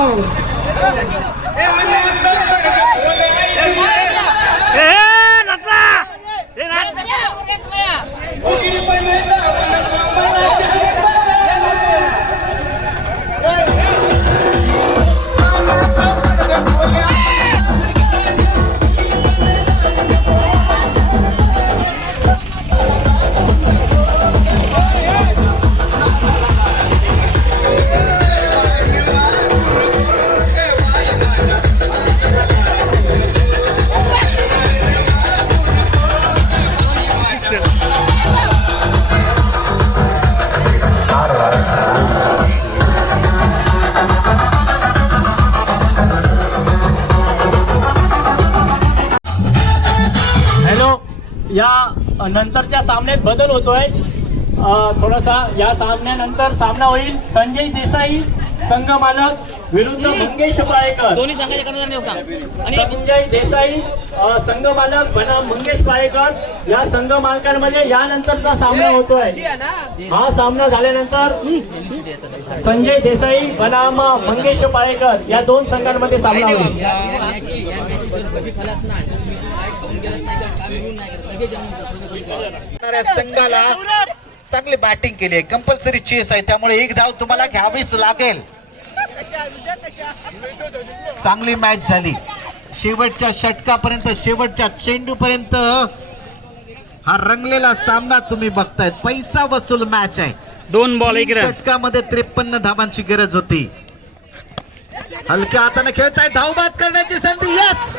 Olha. या नंतरच्या सामन्यात बदल होतोय थोडासा या सामन्यानंतर सामना होईल संजय देसाई संघ मालक विरुद्ध मंगेश पाळेकर संजय देसाई संघ मालक बनाम मंगेश पाळेकर या संघ मालकांमध्ये यानंतरचा सामना होतोय हा सामना झाल्यानंतर संजय देसाई बनाम मंगेश पाळेकर या दोन संघांमध्ये सामना होईल संघाला चांगली बॅटिंग केली आहे. कंपल्सरी चेस आहे. त्यामुळे एक धाव तुम्हाला घ्यावीच लागेल. चांगली मॅच झाली. शेवटच्या षटकापर्यंत शेवटच्या चेंडू पर्यंत हा रंगलेला सामना तुम्ही बघतायत. पैसा वसूल मॅच आहे. दोन बॉल एक षटकामध्ये त्रेपन्न धावांची गरज होती. हलक्या हाताने खेळताय. धावबाद करण्याची संधी. यस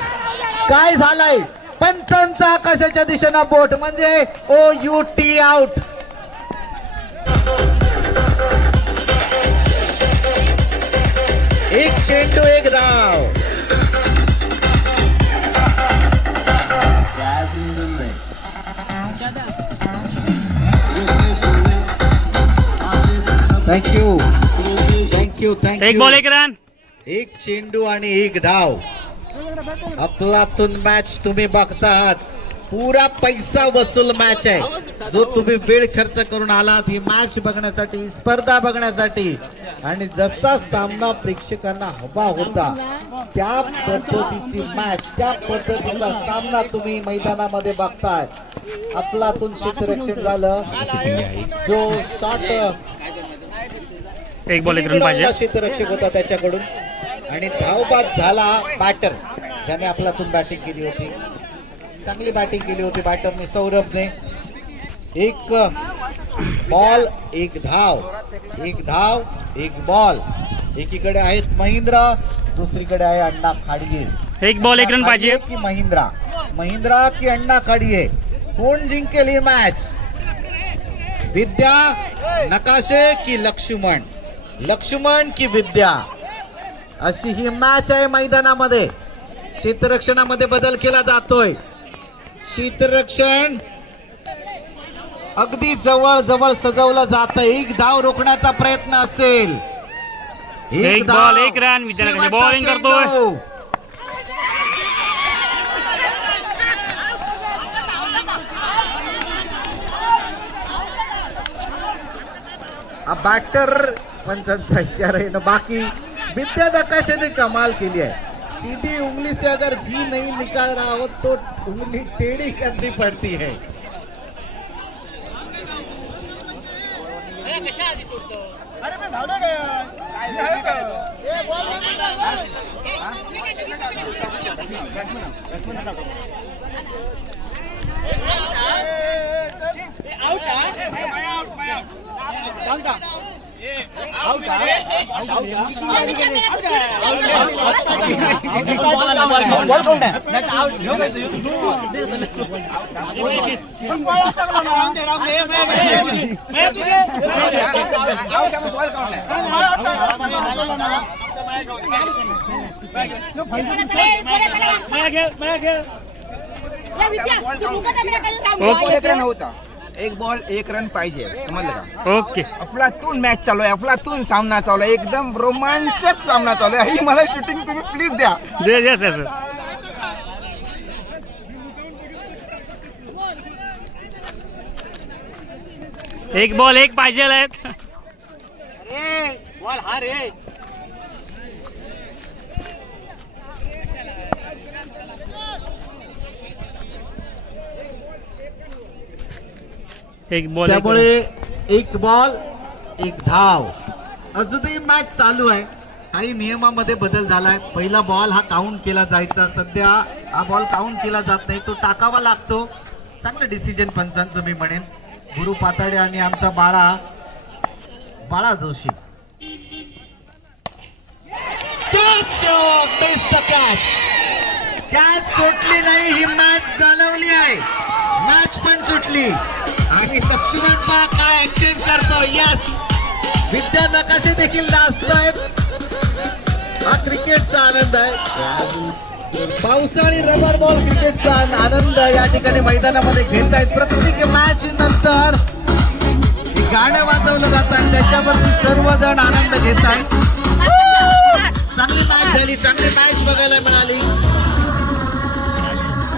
काय झालंय? पंचांचा आकाशाच्या दिशेनं बोट म्हणजे ओ यू टी आउट एक चेंडू एक धाव thank you thank you thank you एक बॉल एक रन एक चेंडू आणि एक धाव अफलातून मॅच तुम्ही बघता आहात पुरा पैसा वसूल मॅच आहे. जो तुम्ही वेळ खर्च करून आलात ही मॅच बघण्यासाठी स्पर्धा बघण्यासाठी. आणि जसा सामना प्रेक्षकांना हवा होता त्या पद्धतीची मॅच त्या पद्धतीचा सामना तुम्ही मैदानामध्ये बघताय. अफलातून क्षेत्ररक्षण झालं. जो शॉट एक बॉल क्षेत्ररक्षक होता त्याच्याकडून. आणि धावबाद झाला बॅटर ज्याने आपल्यातून बॅटिंग केली होती. चांगली बॅटिंग केली होती बॅटरने सौरभने. एक बॉल एक धाव. एक धाव एक बॉल एकीकडे आहेत महिंद्रा दुसरीकडे आहे अण्णा खाडगे. एक बॉल एक रन पाहिजे. की महिंद्रा? महिंद्रा की अण्णा खाडगे? कोण जिंकेल ही मॅच विद्या नकाशे की लक्ष्मण? लक्ष्मण की विद्या? अशी ही मॅच आहे मैदानामध्ये. शीतरक्षणामध्ये बदल केला जातोय शीतरक्षण अगदी जवळ जवळ सजवलं जात एक धाव रोखण्याचा प्रयत्न असेल एक धाव. बॉल, एक रन. bowling करतोय. बॅटर पंचांचा इशारा आहे ना बाकी विद्या नकाशाने कमाल केली आहे सीधी उंगली से अगर घी नहीं निकाल रहा हो तो उंगली टेढ़ी करनी पड़ती है। एक रन होता एक बॉल एक रन पाहिजे. समजलं का? ओके. अफलातून मॅच चालू आहे अफलातून सामना चालू आहे एकदम रोमांचक सामना चालू आहे. ही मला शूटिंग तुम्ही प्लीज द्या. येस येस एक बॉल एक पाहिजे आहेत. एक बॉल त्यामुळे एक बॉल एक धाव. अजूनही मॅच चालू आहे. काही नियमामध्ये बदल झालाय. पहिला बॉल हा काउंट केला जायचा. सध्या हा बॉल काउंट केला जात नाही. तो टाकावा लागतो. चांगलं डिसिजन पंचांचं मी म्हणेन. गुरु पाताडे आणि आमचा बाळा बाळा जोशी. कॅच कॅच सुटली नाही ही मॅच घालवली आहे. मॅच पण सुटली. आणि लक्ष्मण बा काय ऍक्शन करतो? यस विद्या नकाशे देखील नाचतायत हा क्रिकेटचा आनंद आहे. पावसाळी रबर बॉल क्रिकेटचा आनंद या ठिकाणी मैदानामध्ये घेत आहेत. प्रत्येक मॅच नंतर गाणं वाजवलं जातं आणि त्याच्यावरती सर्वजण आनंद घेत आहेत. चांगली मॅच झाली. चांगली मॅच बघायला मिळाली.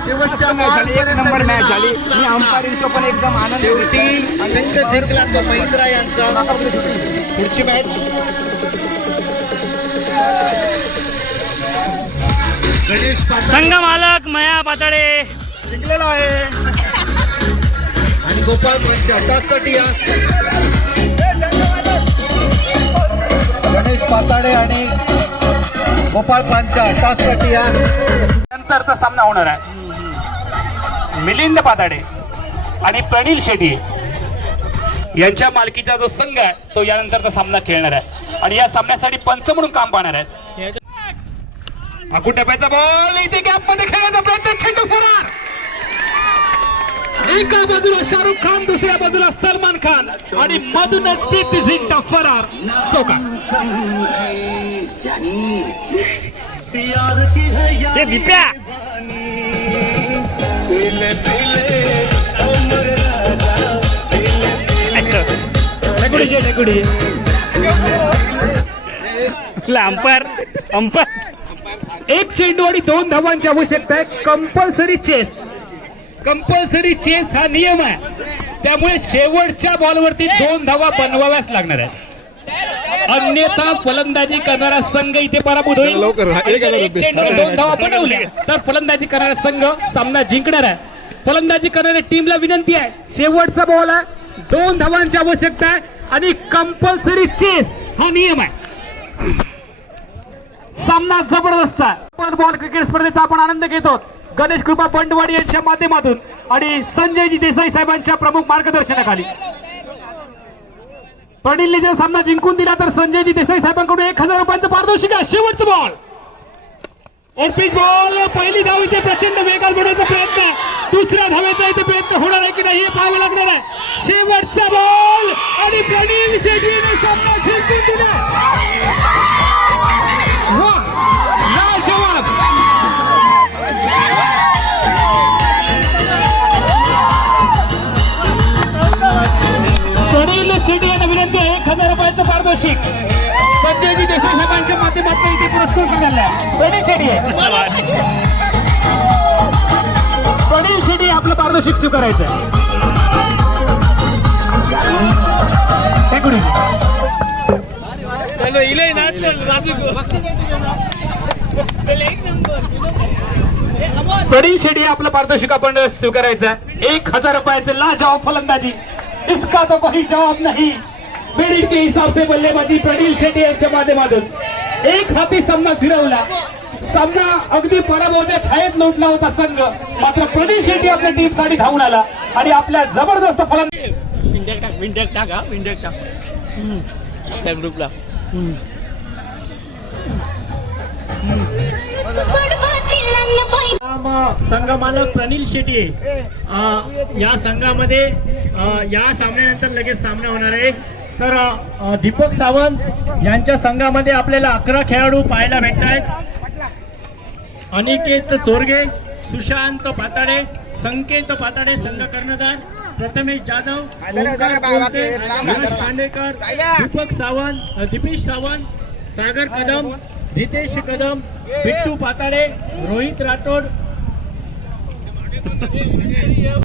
शेवटच्या एक नंबर मॅच झाली गेला. मी अंपायरिंगचा पण एकदम आनंद शेवटी संघ जिंकला तो महिंद्रा यांचा. घेतला पुढची मॅच गणेश पाटील. संघ मालक मया पाताडे जिंकलेला आहे. आणि गोपाळ पंच टॉससाठी या. गोपाळ पंच टॉससाठी या. नंतरचा सामना होणार आहे. मिलिंद पाताडे आणि प्रणील शेट्टी यांच्या मालकीचा जो संघ आहे तो यानंतरचा सामना खेळणार आहे. आणि या सामन्यासाठी पंच म्हणून काम पाहणार आहेत. टप्प्याचा बॉल इथे गॅपमध्ये खेळण्याचा प्रयत्न चेंडू फरार. एका बाजूला शाहरुख खान दुसऱ्या बाजूला सलमान खान आणि मधूनच प्रीती झिंटा फरार. चौका अंपर अंपर एक चेंडू आणि दोन धावांची आवश्यकता आहे. कंपल्सरी चेस कंपल्सरी चेस हा नियम आहे. त्यामुळे शेवटच्या बॉलवरती दोन धावा बनवाव्याच लागणार आहेत. अन्यथा फलंदाजी करणारा संघ इथे पराभूत होईल. दोन धावा बनवल्या. तर फलंदाजी करणारा संघ सामना जिंकणार आहे. फलंदाजी करणाऱ्या टीमला विनंती आहे. शेवटचा बॉल आहे. दोन धावांची आवश्यकता आहे. आणि कंपल्सरी चेस हा नियम आहे. सामना जबरदस्त आहे. पण बॉल क्रिकेट स्पर्धेचा आपण आनंद घेतो. गणेश कृपा बंडवाडी यांच्या माध्यमातून आणि संजयजी देसाई साहेबांच्या प्रमुख मार्गदर्शनाखाली. प्रणिलने जर सामना जिंकून दिला तर संजयजी देसाई साहेबांकडून एक हजार रुपयांचं पारदर्शिक आहे. शेवटचं बॉल और बॉल पहिली धाव इथे प्रचंड वेगात मिळण्याचा प्रयत्न. दुसऱ्या धावेचा इथे प्रयत्न होणार आहे की नाही हे पाहावं लागणार आहे. शेवटचा बॉल आणि प्रणील शेट्टीने सामना जिंकून दिला. पारितोषिक संजयजी देसाई साहेबांच्या माध्यमातून इथे पुरस्कार प्रणील शेट्टी आहे. प्रणील शेट्टी आपलं पारितोषिक स्वीकारायचं. प्रणील शेट्टी आपलं पारितोषिक आपण स्वीकारायचं एक हजार रुपयाचे लाजवाब फलंदाजी. इसका तो कोई जवाब नहीं. मेरिट के हिसाब से बल्लेबाजी प्रणील शेट्टी यांच्या माध्यमातून. एक हाती सामना फिरवला. सामना अगदी पराभवाच्या छायेत लोटला होता संघ. मात्र प्रणील शेट्टी आपल्या टीमसाठी धावून आला आणि आपल्या जबरदस्त फलंदाजी विंडॅक टाक विंडॅक टाक हा विंडॅक टाक. त्या ग्रुपला. संघ मालक प्रणील शेट्टी या संघामध्ये या सामन्यानंतर लगेच सामना होणार आहे. तर दीपक सावंत यांच्या संघामध्ये आपल्याला अकरा खेळाडू पाहायला भेटत आहेत अनिकेत चोरगे सुशांत पाताडे संकेत पाताडे संघ कर्णधार प्रथमेश जाधव खांडेकर दीपक सावंत दीपेश सावंत सागर कदम नितेश कदम बिट्टू पाताडे रोहित राठोड.